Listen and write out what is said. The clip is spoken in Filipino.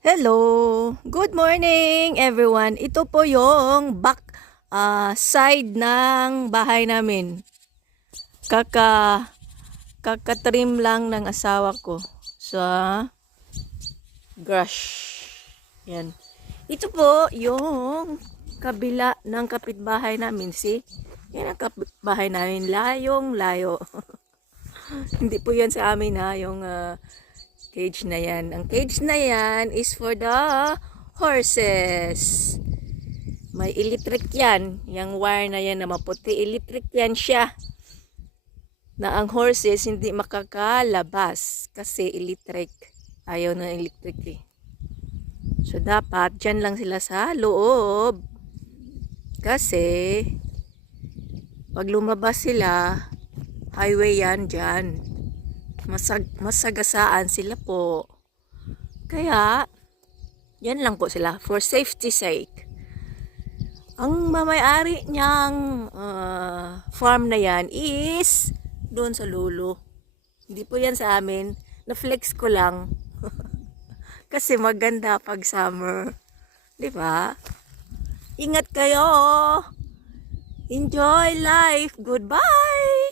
Hello! Good morning everyone! Ito po yung back side ng bahay namin. Kakatrim lang ng asawa ko sa brush. Yan. Ito po yung kabila ng kapitbahay namin. See? Yan ang kapitbahay namin. Layong layo. Hindi po yan sa amin ha. Yung cage na yan. Ang cage na yan is for the horses. May electric yan. Yung wire na yan na maputi. Electric yan siya. Na ang horses hindi makakalabas. Kasi electric. Ayaw ng electric eh. So dapat dyan lang sila sa loob. Kasi pag lumabas sila, highway yan dyan. Masagasaan sila po. Kaya, yan lang po sila for safety sake. Ang mamayari niyang farm na yan is doon sa lulo. Hindi po yan sa amin. Na-flex ko lang. Kasi maganda pag summer. Di ba? Ingat kayo. Enjoy life. Goodbye.